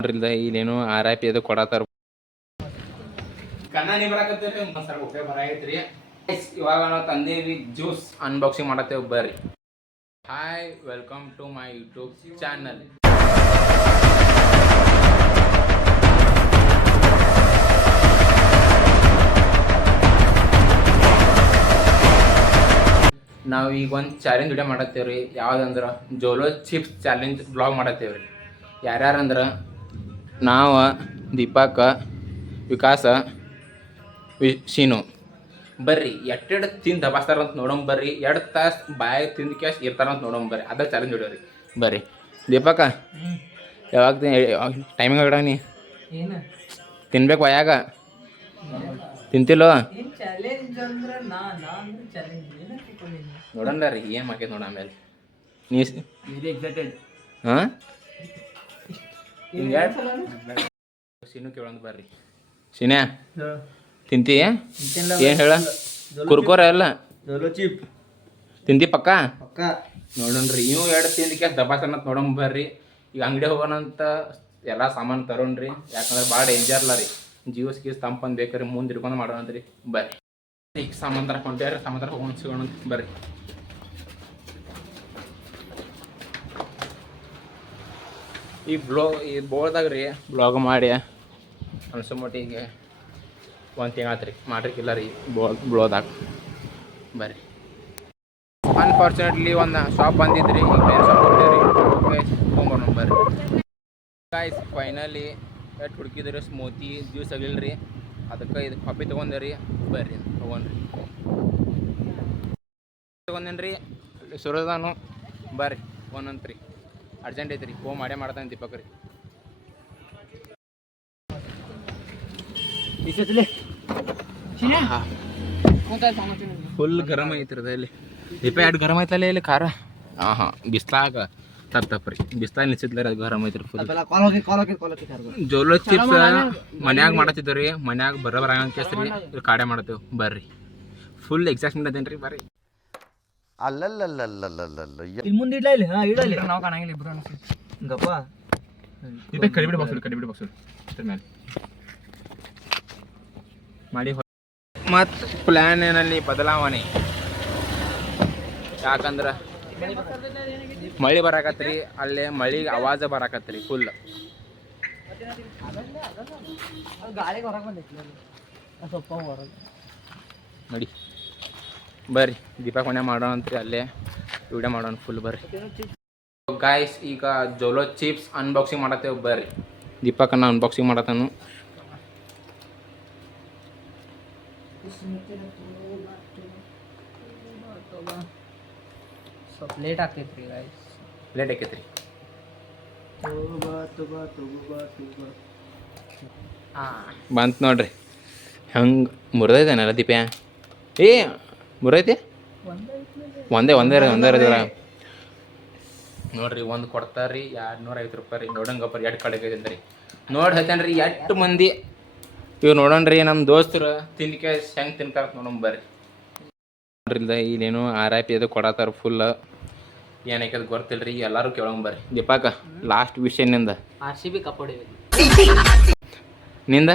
ನೋಡ್ರಿಲ್ದ ಇಲ್ಲೇನು RIP ಅದು ಕೊಡತ್ತಾರ. ಕಣ್ಣಾನಿ ಬರಾಕತ್ತೀರಿ ಸರ್ ಉಪಯೋಗ ಬರಾಗೈತ್ರಿ. ಇವಾಗ ನಾವು ತಂದೇವಿ ಜ್ಯೂಸ್ ಅನ್ಬಾಕ್ಸಿಂಗ್ ಮಾಡತ್ತೇವೆ ಬರ್ರಿ. Hi, welcome to my YouTube channel. ನಾವು ಈಗ ಒಂದು ಚಾಲೆಂಜ್ ವಿಡಿಯೋ ಮಾಡತ್ತೇವ್ರಿ. ಯಾವುದಂದ್ರೆ ಜೋಲೋ ಚಿಪ್ಸ್ ಚಾಲೆಂಜ್ ಬ್ಲಾಗ್ ಮಾಡತ್ತೇವ್ರಿ. ಯಾರ್ಯಾರಂದ್ರೆ ನಾವು, ದೀಪಕ್, ವಿಕಾಸ, ಶೀನು ಬರ್ರಿ. ಎಟ್ಟೆರಡು ತಿಂದು ದಬಾಸ್ತಾರಂತ ನೋಡೋಣ ಬರ್ರಿ. 2 ತಾಸು ಬಾಯಾಗ ತಿಂದು ಕ್ಯಾಶ್ ಇರ್ತಾರಂತ ನೋಡೋಣ ಬರ್ರಿ. ಅದ ಚಾಲೆಂಜ್ ವಿಡಿಯೋ ರೀ. ಬರ್ರಿ ದೀಪಕ, ಯಾವಾಗ ಟೈಮಿಂಗ್ ಆಗಡ ನೀ ಏನು ತಿನ್ಬೇಕು ವಯಾಗ ತಿಂತಿಲ್ಲೋ ನೋಡೋಣ ರೀ ಏನು ಮಾಕೈತೆ ನೋಡ. ಆಮೇಲೆ ನೀ ಎಕ್ಸೈಟೆಡ್ ಹಾಂ ಹಿಂಗೆ ಶೀನು ಕೇಳೋಣ ಬರ್ರಿ. ಶೀನ್ಯಾ ತಿಂತಿ ಏನು ಹೇಳ? ಕುರ್ಕೋರ ಎಲ್ಲ ಚಿಪ್ ತಿಂತಿ ಪಕ್ಕ ನೋಡೋಣ್ರಿ. ಇವು 2 ತಿಂದಕ್ಕೆ ದಬಾಸನ ನೋಡೋಣ ಬರ್ರಿ. ಈಗ ಅಂಗಡಿ ಹೋಗೋಣಂತ ಎಲ್ಲ ಸಾಮಾನು ತರೋಣ್ರಿ. ಯಾಕಂದ್ರೆ ಭಾಳ ಡೇಂಜರ್ಲ ರೀ. ಜ್ಯೂಸ್ ಗೀಸ್ ತಂಪಂದು ಬೇಕ್ರಿ. ಮುಂದೆ ಇಡ್ಕೊಂಡು ಮಾಡೋಣಂತ್ರಿ ಬರ್ರಿ. ಈಗ ಸಾಮಾನು ತರ ಕೊಂಡ್ಯಾರ, ಸಾಮಾನು ತರ ಹೋಗೋಣ ಸಿಗೋಣ ಬರ್ರಿ. ಈ ಬೋಳ್ದಾಗ ರೀ ಬ್ಲಾಗ್ ಮಾಡಿ ಅನ್ಸೋ ಮಟ್ಟಿಗೆ 1 ತಿಂಗಳು ಆತ್ರಿ ಮಾಡ್ರಿಕ್ಕಿಲ್ಲ ರೀ ಬ್ಲೋದಾಗ ಬರ್ರಿ. ಅನ್ಫಾರ್ಚುನೇಟ್ಲಿ ಒಂದು ಶಾಪ್ ಬಂದಿದ್ರಿ. ಈಗ ಬೇರೆ ಶಾಪ್ ಹೋಗ್ತೀವಿ ತೊಗೊಂಬೋಣ ಬರ್ರಿ. ಗಾಯ್ಸ್ ಫೈನಲಿ ಎಷ್ಟು ಹುಡುಕಿದ್ರಿ ಸ್ಮೂತಿ ಜ್ಯೂಸ್ ಆಗಿಲ್ರಿ. ಅದಕ್ಕೆ ಇದು ಕಾಫಿ ತೊಗೊಂಡ್ರಿ ಬರ್ರಿ ತೊಗೊಂಡೇನ್ರಿ. ಸುರದಾನು ಬರ್ರಿ ಒಂದಂತ್ರಿ ಅರ್ಜೆಂಟ್ ಐತ್ರಿ. ಫೋನ್ ಮಾಡ್ತಾನೆ ದೀಪಕ್ ರೀ. ಫುಲ್ ಗರಮ್ ಐತ್ರದ ಇಲ್ಲಿ. ದೀಪ ಎರಡು ಗರಮ್ ಐತಲ್ಲ ಇಲ್ಲಿ ಖಾರ. ಹಾಂ ಬಿಸ್ಲಾಗ ತಪ್ಪರಿ ಬಿಸ್ಲಾಗ ನಿಲ್ಸಿದ್ಲಾರ ಅದು ಗರಮ್ ಐತ್ರಿ ಫುಲ್. ಜೋಲೋ ಚಿಪ್ಸ್ ಮನ್ಯಾಗ ಮಾಡತ್ತಿದ್ದವ್ರಿ. ಮನ್ಯಾಗ ಬರಂಗೇಸ್ರಿ ಕಾಡೆ ಮಾಡತ್ತೇವೆ ಬರ್ರಿ. ಫುಲ್ ಎಕ್ಸೈಟ್ಮೆಂಟ್ ಅದೇನ್ರಿ ಬರ್ರಿ. ಇಲ್ಲಿ ಮುಂದೆ ಇಡ್ಲ ಇಲ್ಲಿ ಇಡಲಿ ನಾವು ಕಾಣಂಗಿಲ್ಲ ಇಬ್ರು ಗಪ್ಪ. ಕಡಿಬಿಡಿ ಬಾಕ್ಸ್ ಮೇಲೆ ಮಾಡಿ. ಮತ್ತು ಪ್ಲ್ಯಾನ್ ಏನಲ್ಲಿ ಬದಲಾವಣೆ. ಯಾಕಂದ್ರೆ ಮಳೆ ಬರಾಕತ್ರಿ. ಅಲ್ಲೇ ಮಳೆಗೆ ಆವಾಜ ಬರಾಕತ್ರಿ ಫುಲ್. ಗಾಳಿಗೆ ಹೊರಗೆ ಬಂದೈತಿ ಸ್ವಲ್ಪ ಹೊರಗೆ ನೋಡಿ ಬರ್ರಿ. ದೀಪಕ್ ಮನೆ ಮಾಡೋಣ ಅಂತ್ರಿ. ಅಲ್ಲೇ ವಿಡಿಯೋ ಮಾಡೋಣ ಫುಲ್ ಬರ್ರಿ. ಗಾಯ್ಸ್ ಈಗ ಜೋಲೋ ಚಿಪ್ಸ್ ಅನ್ಬಾಕ್ಸಿಂಗ್ ಮಾಡತ್ತೇವೆ ಬರ್ರಿ. ದೀಪಕನ್ನ ಅನ್ಬಾಕ್ಸಿಂಗ್ ಮಾಡತ್ತಾನು. ಸ್ವಲ್ಪ ಲೇಟ್ ಆಗ್ತೈತ್ರಿ ಗಾಯ್ಸ್. ಲೇಟ್ ಆಕೈತ್ರಿ. ಬಂತು ನೋಡ್ರಿ. ಹಂಗೆ ಮುರಿದೈತೇನಲ್ಲ ದೀಪ? ಮುರಿದೈತಿ ಒಂದೇ ಇರೋದಿಲ್ಲ ನೋಡ್ರಿ. ಒಂದು ಕೊಡ್ತಾರ್ರಿ 250 ರೂಪಾಯಿ ರೀ. ನೋಡಂಗಪ್ಪ ಎಷ್ಟು ಕಡೆಗೆ ಐತಂದ್ರಿ. ನೋಡಿ ಹೇಳ್ತೇನ್ರಿ 8 ಮಂದಿ ಇವ್ರು ನೋಡೋಣ್ರಿ. ನಮ್ಮ ದೋಸ್ತರು ತಿನ್ನಿಕೆ ಹೆಂಗೆ ತಿನ್ತಾರ ನೋಡೋಣ ಬರ್ರಿ. ನೋಡ್ರಿಲ್ದ ಇಲ್ಲೇನು RIP ಅದು ಕೊಡತ್ತಾರ ಫುಲ್. ಏನೈಕದ ಗೊತ್ತಿಲ್ರಿ. ಎಲ್ಲರೂ ಕೇಳೋಣ ಬರ್ರಿ. ದೀಪಕ ಲಾಸ್ಟ್ ವಿಷಯ ನಿಂದ. RCB ಕಪ್ ಹೊಡಿಬೇಕು ನಿಂದ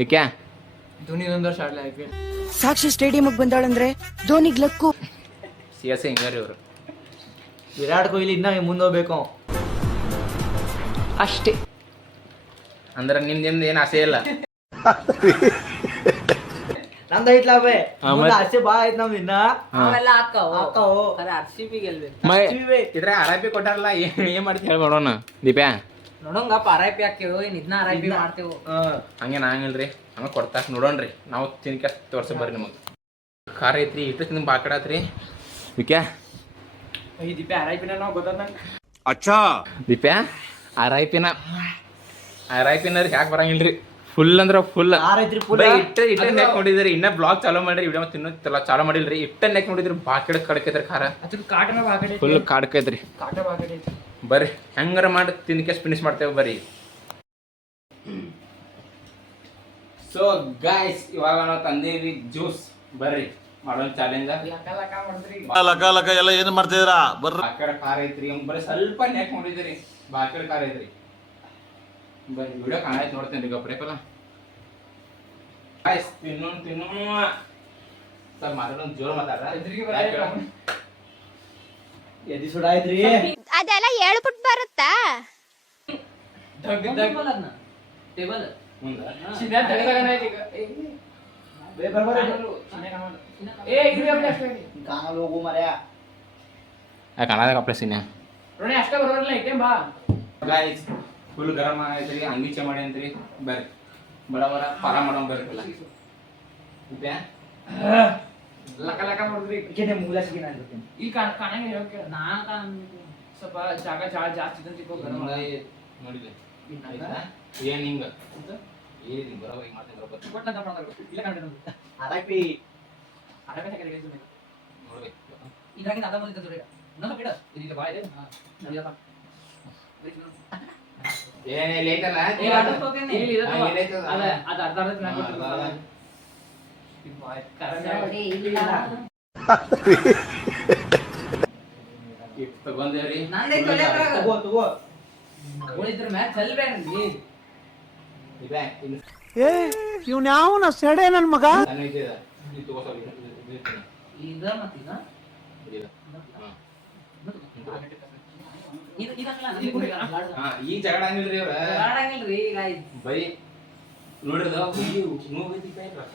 ವಿಕ್ಯಾ? ಧೋನಿ 1 ವರ್ಷ ಆಡ್ಲಿ IPL. ಸಾಕ್ಷಿ ಸ್ಟೇಡಿಯಂಗೆ ಬಂದಾಳಂದ್ರೆ ಧೋನಿಗ್ ಲಕ್ಕು. CS ಹಿಂಗಾರಿ ಇವರು. ವಿರಾಟ್ ಕೊಹ್ಲಿ ಇನ್ನ ಮುಂದೆ ಹೋಗ್ಬೇಕು ಅಷ್ಟೇ. ಅಂದ್ರೆ ನಿಮ್ದಿಂದ ಏನು ಆಸೆ ಇಲ್ಲ? ನಮ್ದು ಐತ್ಲ ಆಸೆ ಭಾಳ ಐತ್ ನಮ್ದು. ಇನ್ನ RCB ಇದ್ರೆ RIP ಕೊಟ್ಟಾರಲ್ಲ ಏನ್ ಮಾಡ್ತಿ ಹೇಳ್ಬೋಣ ದೀಪ್ಯಾ? ನೋಡೋಂಗಪ್ಪ RIP ಹಾಕ್ತೇವೆ. ಇದನ್ನ RIP ಮಾಡ್ತೇವೆ. ಹಂಗೆ ನಂಗಿಲ್ರಿ. ಹಂಗೆ ಕೊಡ್ತಾ ನೋಡೋಣ್ರಿ. ನಾವು ತಿನ್ಕ ತೋರ್ಸ ಬರ್ರಿ. ನಿಮಗೆ ಖಾರ ಐತ್ರಿ. ಇಟ್ಟು ತಿಂದು ಬಾಕಡಾತ್ರಿ ವಿಕ್ಯಾ. ದೀಪ್ಯಾ RIP ನಾವು ಗೊತ್ತಾದ ಅಚ್ಚಾ ದೀಪ್ಯಾ RIP ಯಾಕೆ ಬರಂಗಿಲ್ರಿ? ಫುಲ್ ಅಂದ್ರೆ ಫುಲ್ ಇಟ್ಟ ನೆಕ್ ನೋಡಿದ್ರಿ. ಇನ್ನ ಬ್ಲಾಗ್ ಚಾಲೂ ಮಾಡ್ರಿ. ವಿಡಿಯೋ ತಿನ್ನೋ ಚಾಲೂ ಮಾಡಿಲ್ರಿ. ಇಟ್ಟ ನೆಕ್ ನೋಡಿದ್ರಿ. ಬಾಕಡೆ ಕಡಕೈತ್ರಿ ಖಾರ ಫುಲ್ ಕಾಡ್ಕೈತ್ರಿ. ಬರ್ರಿ ಹೆಂಗಾರ ಮಾಡಿ ತಿನ್ಕೆ ಫಿನಿಶ್ ಮಾಡ್ತೇವೆ ಬರ್ರಿ. ಸೊ ಗಾಯ್ಸ್ ಇವಾಗ ನಾವು ತಂದೇವಿ ಜ್ಯೂಸ್ ಬರ್ರಿ ಮಾಡೋಣ ಚಾಲೆಂಜ್. ಲಕ ಎಲ್ಲ ಏನು ಮಾಡ್ತಿದ್ದೀರಾ ಬರ್ರಿ. ಬಾಕಡೆ ಖಾರ ಐತ್ರಿ. ಬರೀ ಸ್ವಲ್ಪ ನೆಕ್ ನೋಡಿದ್ರಿ. ಬಾಕಡೆ ಖಾರ ಐತ್ರಿ. ಬನ್ನಿ ವಿಡಿಯೋ ಕಾಣಾಯ್ತು ನೋಡ್ತೇನೆ ರೀ ಗಪ್ರೇಪಲ್ಲ ಗಾಯ್ಸ್ ತಿನ್ನು ಸ್ವಲ್ಪ ಮಾತಾಡೋದು ಜೋರು ಮಾತಾಡ ಎದಿ ಸುಡಾಯ್ತ್ರಿ ಅದೆಲ್ಲ ಹೇಳ್ಬಿಟ್ಟು ಬರುತ್ತಾ ಟೇಬಲ್ ಮುಂದೆ ಕಾಣಲ್ ಹೋಗು ಮರ್ಯಾ ಕಾಣದ ಕಪ್ಲೆ ಸೀನ್ಯ ಅಷ್ಟೇ ಬರೋಲ್ಲ ಐತೆ ಬಾ ಗಾಯ್ಸ್ ಫುಲ್ ಗರಂ ಆಗೈತ್ರಿ ಅಂಗಿ ಚೆ ಮಾಡಿ ಅಂತ್ರಿ ಬರ್ರಿ ಬಡ ಪಾರ ಮಾಡೋಣ ಬರ್ರಿಲ್ಲ ಇದ್ಯಾ ಲಕ ಲಕ ಮಾಡಿದ್ರಿ ಕೆನೆ ಮೂಲ ಸಿಗಿನ ಇರ್ತೀನಿ ಈ ಕಾಣಂಗೆ ಹೇಳಕ್ಕೆ ನಾನ್ ಸ್ವಲ್ಪ ಜಾಗ ಜಾಸ್ತಿ ಇದಂತ ತಿಳ್ಕೊ ಗರಂ ನೋಡಿದೆ ಏನ್ ಹಿಂಗ ಏನ್ ಬರೋವಾಗ ಹಿಂಗ್ ಮಾಡ್ತೀನಿ ಬರೋಬ್ಬರ ಕೊಟ್ಟ ಅಂತ ಮಾಡೋದು ಇಲ್ಲ ಕಾಣ್ತಿರೋದು ಅರಪಿ ಅರಬೆ ತಕ ರೆಡಿ ಸುಮ್ಮನೆ ನೋಡ್ಬೇಕು ಇದ್ರಾಗಿಂದ ಅದ ಬಂದಿದ್ದ ಜೋಡಿ ನನ್ನ ಬಿಡ ಇದೀಗ ಬಾ ಇದೆ ನಡಿಯಪ್ಪ ಏನೇ ಲೇಟಲ್ಲ ಏ ಅದ ತೋತೇನೆ ಇಲ್ಲಿ ಇದೆ ಅದ ಅದ ಅರ್ಧ ಅರ್ಧ ನಾನು ಕೊಟ್ಟಿದ್ದೆ ಇದು ಬಾಯ್ ಕರೆಕ್ಟ್ ಇಲ್ಲ ಇಟ್ಟು ತಗೊಂಡೇವ್ರಿ ನಂದೇ ತಗೋ ಉಳಿದ್ರ ಮ್ಯಾಚ್ ಚಲ್ಬೇಡ್ರಿ ಇದೆ ಏ ಇವ್ನ ಯಾವನ ಸೆಡೆ ನನ್ ಮಗ ನಾನು ಇದೆ ಇದು ತಗೋ ಸ್ವಲ್ಪ ಇದ ಮತ್ತೀಗ ಇಲ್ಲ ಹಾ ಇದು ಇದಲ್ಲ ಹಾ ಈ ಜಗಳ ಹಂಗಿಲ್ರಿ ಅವ್ರ ಆಡಂಗಿಲ್ರಿ ಈಗ ಬೈ ನೋಡ್ರದ ಮೂಗೈತಿ ಕೈ ರೊಕ್ಕ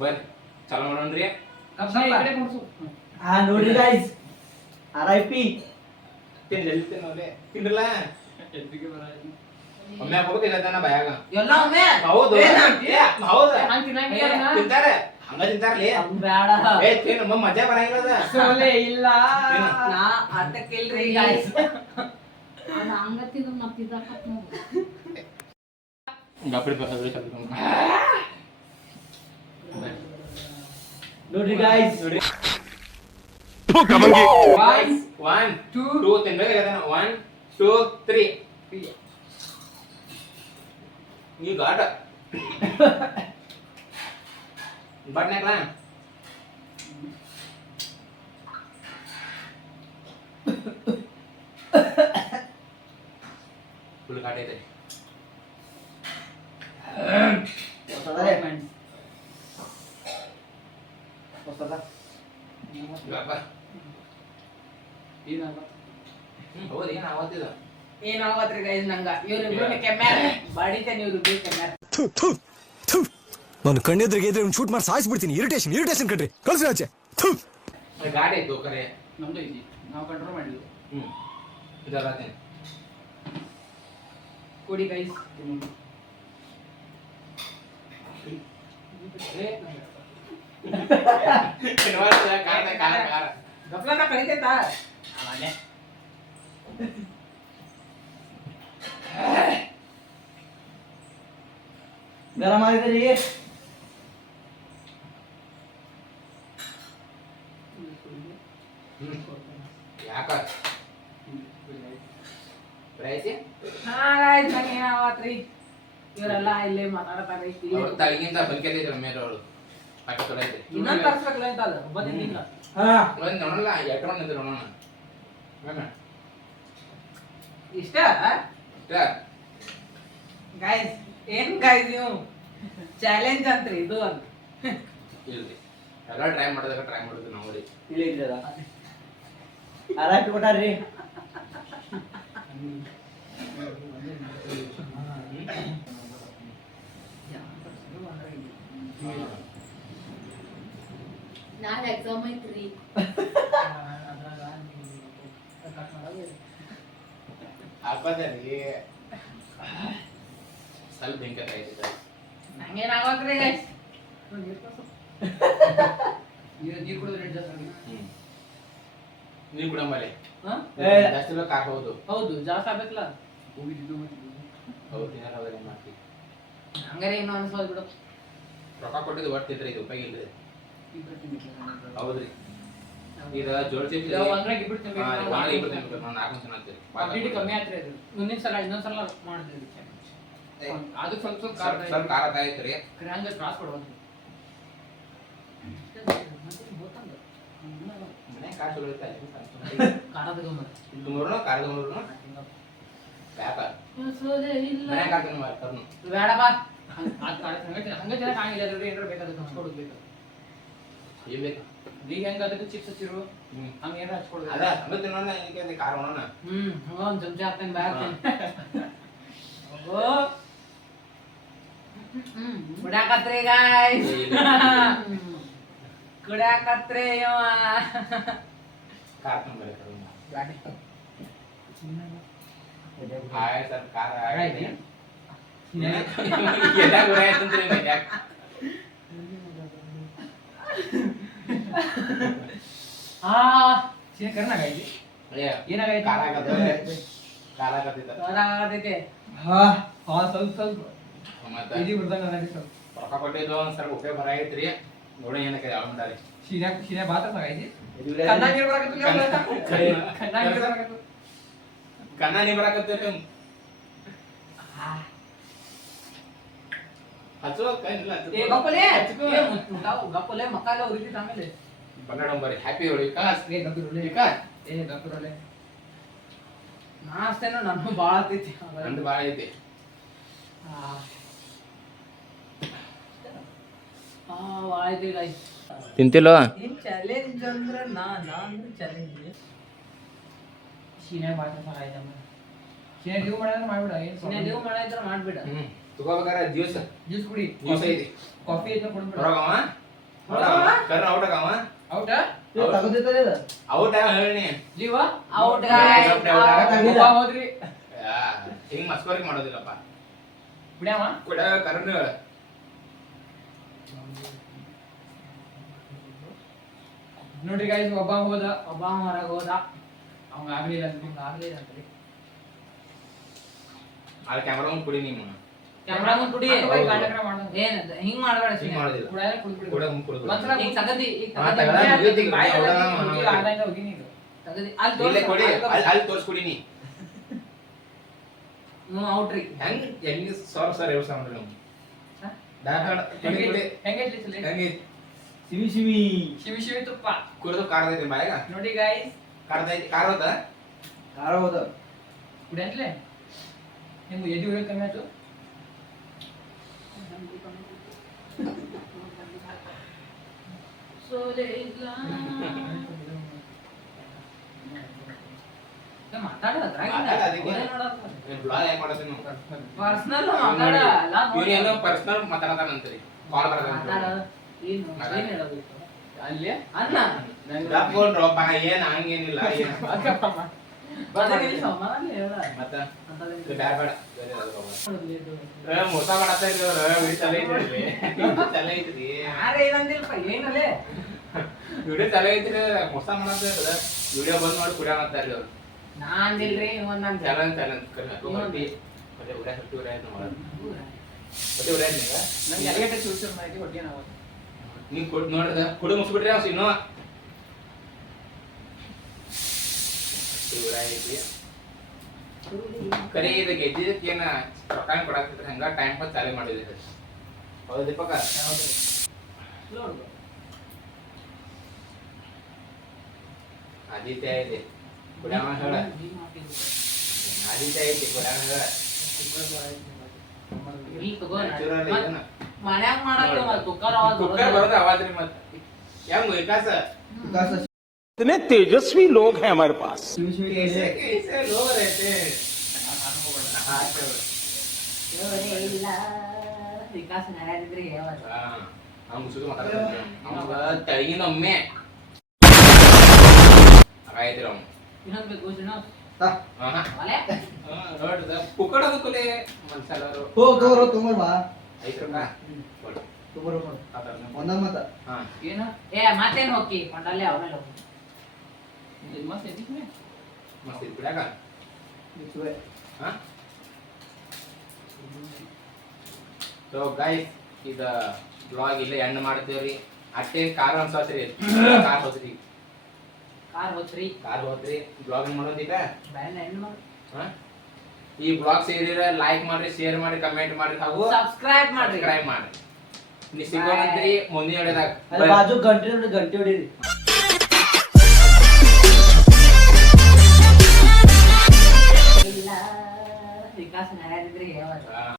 ಬರ್ರಿ ಚಾಲು ಮಾಡೋಣ್ರಿ ಕಪ್ಪ ಈ ಕಡೆ ಕೊಡ್ಸು ನೋಡ್ರಿ ಗೈಸ್ RIP ತಿನ್ನಲೆ ತಿನ್ರಲ್ಲ ಒಮ್ಮೆ ಹಾಕೋಬೇಕಿಲ್ಲ ತಾನ ಬಾಯಾಗ ಎಲ್ಲ ಒಮ್ಮೆ ಹೌದು ಹೌದು ಹಂಗ್ ತಿನ್ನಂಗಿಲ್ಲ ತಿಂತಾರೆ ಹಂಗ ತಿಂತಾರಲಿ ಬೇಡ ಏ ತಿನ್ನು ಮಜಾ ಬರಂಗಿಲ್ಲ ಅದ ಸೋಲೆ ಇಲ್ಲ ನಾ ಅದಕ್ಕಿಲ್ರಿ ಗೈಸ್ ಗಪ್ಪಡಿ ಬೇಕಾದ್ರೆ ನೋಡ್ರಿ ಗೈಸ್ ನೋಡಿ ಕಮಂಗಿ 1 2 ತಿನ್ಬೇಕಾಗದ 1 2 3 ಈ ಗಾಟ ಬಟ್ನಾಕ್ಲ ಫುಲ್ ಗಾಟ ಇದೆ ಹೌದು ಏನ್ ಆವತ್ತಿದ ಏನಾವತ್ರಿ ಗೈಸ್ ನಂಗ ಇವ್ರಿಬ್ರು ಕೆಮ್ಮ್ಯಾರ ಬಾಡಿತೇನೆ ಇವ್ರಿಬ್ರು ಕೆಮ್ಮ್ಯಾರ ನಾನು ಕಣ್ಣೆದ್ರಿಗೆ ಇದ್ರೆ ಶೂಟ್ ಮಾಡಿ ಸಾಯಿಸ್ಬಿಡ್ತೀನಿ ಇರಿಟೇಷನ್ ಕಣ್ರಿ ಕಳ್ಸಿ ಆಚೆ ಗಾಡಿ ಐತು ಕರೆ ನಮ್ದು ಐತಿ ನಾವು ಕಂಟ್ರೋಲ್ ಮಾಡಿದ್ವಿ ಇದರತ್ತೇನೆ ಕೊಡಿ ಗೈಸ್ ಗಪ್ಲನ ಕಳಿತೈತಾ ಗರಂ ಆಗಿದ್ರಿ ಯಾಕ ಪ್ರೈಸ್ ಹಾ ಗೈಸ್ ನಂಗೆ ಏನಾವತ್ರಿ ಇವರೆಲ್ಲ ಇಲ್ಲೇ ಮಾತಾಡ್ತಾರ ಅವ್ರ ತಳಗಿಂದ ಬಂಕೆಲ್ಲ ಮೇಲೆ ಅವಳು ಪಾಠ ತೊಡೈತೆ ಇನ್ನೊಂದು ತರ್ಸ್ಬೇಕಲ್ಲ ಅಂತ ಅದ ಬಂದಿಲ್ಲ ಹಾ ಒಂದು ನೋಡಲ್ಲ ಎಟ್ಕೊಂಡು ನಿಂತು ನೋಡೋಣ ಇಷ್ಟ ಇಷ್ಟ ಗೈಸ್ ಏನ್ ಗೈಸ್ ನೀವು ಚಾಲೆಂಜ್ ಅಂತ್ರಿ ಇದು ಅಂತ ಇಲ್ರಿ ಎಲ್ಲ ಟ್ರೈ ಮಾಡೋದು ನಾವು ರೀ ಇಲ್ಲಿ ಇದ್ದದ RIP ಕೊಟ್ಟಾರ್ರಿ ನಾಳೆ ಎಕ್ಸಾಮ್ ಐತ್ರಿ ಹಾಕೋದ್ರಿ ಸ್ವಲ್ಪ ಬೆಂಕಿ ನಂಗೇನಾಗತ್ರಿ ಗೈಸ್ ನೀರು ಕುಡಿದ್ರೆ ರೇಟ್ ಜಾಸ್ತಿ ನೀರು ಕುಡಂಬಲ್ಲಿ ಹಾ ಜಾಸ್ತಿ ಬೇಕು ಹಾಕೋದು ಹೌದು ಜಾಸ್ತಿ ಆಗ್ಬೇಕಲ್ಲ ಹೌದು ಏನಾರ ಅವಾಗ ಮಾಡ್ತೀವಿ ಹಂಗಾರೆ ಏನು ಅನ್ಸೋದು ಬಿಡು ರೊಕ್ಕ ಕೊಟ್ಟಿದ್ದು ಒಟ್ಟಿದ್ರಿ ಇದು ಉಪಯೋಗ ಇಲ್ರಿ ಹೌದ್ರಿ ಈಗ ಜೋಳ ಚಿಪ್ಸ್ ಒಂದ್ರಾಗ ಇಬ್ರು ತಿನ್ಬೇಕು ನಾನು 4 ಜನ ಅಂತೀರಿ ಕ್ವಾಂಟಿಟಿ ಕಮ್ಮಿ ಆತ್ರಿ ಅದು ಮುಂದಿನ ಸಲ ಇನ್ನೊಂದ್ಸಲ ಮಾಡಿದ್ರಿ ಅದು ಸ್ವಲ್ಪ ಸ್ವಲ್ಪ ಸ್ವಲ್ಪ ಖಾರ ಆಯ್ತು ರೀ ಹಂಗ ತ್ರಾಸ್ ಕೊಡುವಂತ ಮನೆ ಖಾರ ಚಲೋ ಐತೆ ಖಾರದ ಗಮ್ಮತ್ ಇದು ಮೂರನು ಖಾರದ ಮೂರನು ಯಾಕ ಮನ್ಯಾಗ ಹಾಕ್ತೀನಿ ಬಾ, ಕರ್ನು. ಬೇಡ ಬಾ ಹಂಗ ಚೆನ್ನಾಗಿ ಆಗಿಲ್ಲ ಅದ್ರಲ್ಲಿ ಏನಾರ ಬೇಕಾದ್ರೆ ಹಚ್ಕೊಡೋದು ಬೇಕು ಏನ್ ಬೇಕು? ಈಗ ಹೆಂಗ ಅದಕ್ಕೆ ಚಿಪ್ಸ್ ಹಚ್ಚಿರು ಹಂಗ ಏನಾರ ಹಚ್ಕೊಡೋದು ಅದ ಹಂಗ ತಿನ್ನೋಣ, ಇದಕ್ಕೆ ಅದು ಖಾರ ಉಣ್ಣೋಣ. ಹಂಗ ಒಂದ್ ಚಮಚ ಹಾಕ್ತೇನೆ ಬಾ ಹಾಕ್ತೇನೆ ಕುಡ್ಯಾಕತ್ರಿ ಗಾಯ್ಸ್ ಕುಡ್ಯಾಕತ್ರಿ ಇವ ಖಾರ ತುಂಬ್ರಿ, ಖಾರ ಉಣ್ಣೋಣ. ಹಾಯ್ ಸರ್, ಖಾರ ಆಗೈತಿ. ಎಲ್ಲ ಗುರ ಆಯ್ತಂತ್ರಿ ಇವ್ನಿಗೆ ಯಾಕೆ? ಕರ್ನಾಗೈತಿ ಏ, ಏನಾಗೈತಿ ಖಾರ ಆಗತ್ತೆ, ಖಾರ ಆಗತ್ತೈತ. ಆಗತೈತೆ ಸ್ವಲ್ಪ ಸ್ವಲ್ಪ ಮತ್ತೆ ಇದಿ ಬಿಡ್ದಂಗ ಆಗೈತಿ ಸ್ವಲ್ಪ ರೊಕ್ಕ ಕೊಟ್ಟಿದ್ದು ಒಂದ್ ಸ್ವಲ್ಪ ಉಪಯೋಗ ಬರ ಐತ್ರಿ. ನೋಡಿ ಏನಕ್ಕೆ ಯಾವ ಮಾಡಾರಿ. ಶಿನ್ಯಾ ಬಾತ್ರ ಸಾಗೈತಿ ಕಣ್ಣ ನೀರು ಬರಕತ್ತಿಲ್ಲ ಕಣ್ಣ ನೀರು ಬರಕತ್ತು ಕಣ್ಣ ನೀ ಬರಾಕತ್ತೀರಿ. ಹಚ್ಚುವ ಕೈ ಇಲ್ಲ, ಹಚ್ಚು. ಏ ಗಪ್ಪಲೆ ಏ ಮುಟ್ಟಾವು ಗಪ್ಪಲೆ ಮಕ್ಕಾಲ ಉರಿತಿ ಆಮೇಲೆ ಬಂಗಾಡಂಬರಿ ಹ್ಯಾಪಿ ಹೋಳಿ ವಿಕಾಸ್. ಏ ಗಪ್ಪಿರೋಲೆ ವಿಕಾಸ್ ಏ ಗಪ್ಪಿರೋಲೆ ನಾ ಅಷ್ಟೇನೋ ನನ್ನ ಭಾಳ ಆಗ್ತೈತಿ ನಂದು ಭಾಳ ಐತಿ. ಭಾಳ ಐತಿ ಗೈಸ್ ತಿಂತಿಲ್ಲ ಏನ್ ಚಾಲೆಂಜ್ ಅಂದ್ರೆ ನಾನು ಚಾಲೆಂಜ್ ಶೀನ್ಯಾಗ ಬಾತ್ರ ಸಾಕಾಯ್ತಮ್ಮ ಶೀನ್ಯಾಗ ಲೀವ್ ಮಾಡಿದ್ರೆ ಮಾಡ್ಬಿಡ ಏನು ಶೀನ್ಯಾಗ ಲೀವ್ ಮಾಡಿದ್ರೆ ಮಾಡ್ಬಿಡ ತಗೋಬೇಕಾರ ಜ್ಯೂಸ್ ಜ್ಯೂಸ್ ಕುಡಿ ಐತಿ. ಕಾಫಿ ಐತೆ ಕೊಡ್ಬಿಡ ಹೊರಗವ ಕರ್ನ ಔಟಗವ ಔಟಾ ತಗೋದಿರ್ತದೆ ಇದು. ಔಟ ಹೇಳಿ. ಲೀವ ಔಟ್ ಗಾಯ್ಸ್ ಹೋದ್ರಿ ಹಿಂಗ್ ಮಸ್ಕೋರಿ ಮಾಡೋದಿಲ್ಲಪ್ಪ. ಬಿಡ್ಯಾವ ಕೂಡ ಕರ್ನ ನೋಡ್ರಿ ಗಾಯ್ಸ್ ಒಬ್ಬ ಹೊರಗೆ ಹೋದ ಅವಂಗ ಆಗ್ಲಿಲ್ಲ ಅಂತ್ರಿ ಅಲ್ಲಿ ಕ್ಯಾಮ್ರಾ ಮುಂದೆ ಕುಡಿ ನೀವು. ಕ್ಯಾಮ್ರಾ ಮುಂದ್ ಕುಡಿ ಏನ್ ಹಿಂಗ್ ಮಾಡ್ಬೇಡ ಹಿಂಗ್ ಮಾಡೋದಿಲ್ಲ. ಕುಡಿಯಾದ್ರೆ ಕುಡಿ ಕೂಡ ಮುಂದೆ ಕುಡಿದು. ಈಗ ತಗದಿ ಈಗ ಹಾ, ತಗದ, ಮುಗೀತು ಈಗ. ಹೋಗಿ ನೀನು ತಗದಿ ಅಲ್ಲಿ ಇಲ್ಲೇ ಕೊಡಿ, ತೋರ್ಸು ಅಲ್ಲಿ ತೋರ್ಸ್ಕೊಡಿ ನೀ. ಔಟ್ರಿ ಹೆಂಗ್ ಸರ್ ಎವ್ಸ ಮಾಡ್ರಿ ನೀವು. ಕುಡಿ ಕುಡಿ. ಹೆಂಗೈತಿ ಹೆಂಗೆ ಸಿವಿ ಸಿವಿ ಶಿವಿ ಶಿವಿ ತುಪ್ಪ ಕುಡಿದು ಕಾರದೈತಿ ಬಾಯಾಗ. ನೋಡಿ ಗಾಯ್ಸ್ ಕಾರದೈತಿ, ಖಾರ ಹೋದ. ಖಾರ ಹೋದ. ಕುಡಿಯಂತ್ಲೆ ನಿಮ್ಗೆ ಎದಿ ಉಳಿ ಕಮ್ಮಿ ಆಯ್ತು ಬ್ಲಾಗ್ ಯಾಕೆ ಮಾಡತ್ತೀನಿ ನೀವು? Personal ಇವ್ನೇನೋ personal ಮಾತಾಡತಾನಂತ್ರಿ. ಕಾಲ್ ಅಲ್ಲಿ ಅನ್ನ ಬರ್ತದಂತ ಏನ್ ಹಂಗೇನಿಲ್ಲ ಏನ್ ಮತ್ತ ಬ್ಯಾಡ ಬೇಡ ಬೇರೆ ಯಾವ್ದಾದ್ರು ಹೋಗೋಣ. ಮೋಸ ಮಾಡತ್ತೀರಿ ಇವ್ರು. ವಿಡಿಯೋ ಚಲೋ ಐತ್ರಿ. ಚಲೋ ಐತ್ರಿ. ಏನಲ್ಲೇ ವಿಡಿಯೋ ಚಲೋ ಐತ್ರಿ. ಮೋಸ ಮಾಡತ್ತೀರ. ವಿಡಿಯೋ ಬಂದ್ ಮಾಡಿ ಕುಡಿಯಾಕತ್ತಾರ್ರಿ ಅವ್ರು. ನಾನಿಲ್ರಿ ಒಂದ್ ಚಾಲೆಂಜ್ ಮತ್ತೆ ಉಡ್ಯಾಕ ಹೊಟ್ಟಿ ಉಡ್ಯಾಕ ಮಾಡೋದು. ಹೊಟ್ಟಿ ಉಡ್ಯಾಕ ನಿಂಗ? ನಂಗೆ ಎಲ್ಲಿಗಟ್ಟೆ ಚೂರು ಮಾಡಿ ಹೊಟ್ಟೆ ನಾವು ನೀವ್ ಕೊಡ್ ನೋಡ್ದ ಕುಡಿ ಮುಗಿಸ್ಬಿಟ್ರಿ ಅವ್ರು ಇನ್ನೂ ಕರೆ ಇದು ಗೆದ್ದಿದ್ದಕ್ಕೆ ಏನ ರೊಕ್ಕ ಕೊಡಾಕ್ತಿದ್ರೆ ಹಂಗ ಟೈಮ್ ಪಾಸ್ ಚಾಲೂ ಮಾಡಿದ್ರಿ. ಹೌದು ದೀಪಕ? ಆದಿತ್ಯ ಐತಿ ಕುಡ್ಯಾಮ ಹೇಳ. ಆದಿತ್ಯ ಐತಿ ಕುಡ್ಯಾಮ ಹೇಳ. ಮನ್ಯಾಗ ಮಾಡಲ್ಲ ಕುಕ್ಕರ್ ಕುಕ್ಕರ್ ಬರೋದು ಅವಾಜ್ರಿ ಮತ್ತೆ ಹೆಂಗ್ ವಿಕಾಸ? ವಿಕಾಸ इतने तेजस्वी लोग हैं हमारे पास. ಸಿವಿ ಸಿವಿ कैसे कैसे लोग रहते हैं? ವಿಕಾಸ ನಡೆಯದಿದ್ರೆ ಅವ್ನು ಸುದ್ದಿ ಮಾತಾಡ್ತಾನೆ. ಅವ್ನಿಗೆ ತೆಳಗಿನ ಒಮ್ಮೆ ಆಯ್ತಿರ ಅವ್ನು. ಇನ್ನೊಂದು ಬೇಕು ಶ್ರೀನಿವಾಸ್ ಒಲೆ ನೋಡ್ರಿ ಪುಕ್ಕಡದು ಕೊಲೆ ಮನ್ಸಲ್ಲರು ಹೋಗೋರು ತುಂಬ ಬಾ 5 ರೂಪಾಯಿ ಕೊಡು. ತುಂಬ ಒಂದ ಮತ ಹಾ ಏನು ಮತ್ತೇನು ಹೋಗಿ ಕೊಂಡಲ್ಲೇ ಅವನಲ್ಲ ಹೋಗಿ ಮಸ್ತ್ ಐತಿ ಮಸ್ತ್ ಇತ್ತು ಬಿಡಾಕ. ಬಿಚ್ಚುವೆ ಹಾ ಸೊ ಗೈಸ್ ಇದ ಬ್ಲಾಗ್ ಇಲ್ಲೇ ಎಂಡ್ ಮಾಡ್ತೇವ್ರಿ. ಅಷ್ಟೇ ಕಾರ್ ಅನ್ಸತ್ರಿ. ಕಾರ್ ಹೋದ್ರಿ ಕಾರ್ ಹೋದ್ರಿ ಬ್ಲಾಗ್ ಮಾಡೋದೀಗ ಬ್ಯಾನ್ ಎಂಡ್ ಮಾಡಿ ಹಾ ಈ ಬ್ಲಾಗ್ ಸೇರಿದ್ರೆ ಲೈಕ್ ಮಾಡ್ರಿ, ಶೇರ್ ಮಾಡಿ, ಕಮೆಂಟ್ ಮಾಡ್ರಿ ಹಾಗೂ ಸಬ್ಸ್ಕ್ರೈಬ್ ಮಾಡ್ರಿ. ಸಬ್ಸ್ಕ್ರೈಬ್ ಮಾಡ್ರಿ. ನೀವು ಸಿಗೋಣಂತ್ರಿ ಮುಂದಿನ ವಿಡಿಯೋದಾಗ. ಅಲ್ಲಿ ಬಾಜು ಗಂಟೆ ಹೊಡೀರಿ. ಇಲ್ಲ ಕ್ಲಾಸ್ ಯಾರಿದ್ರೆ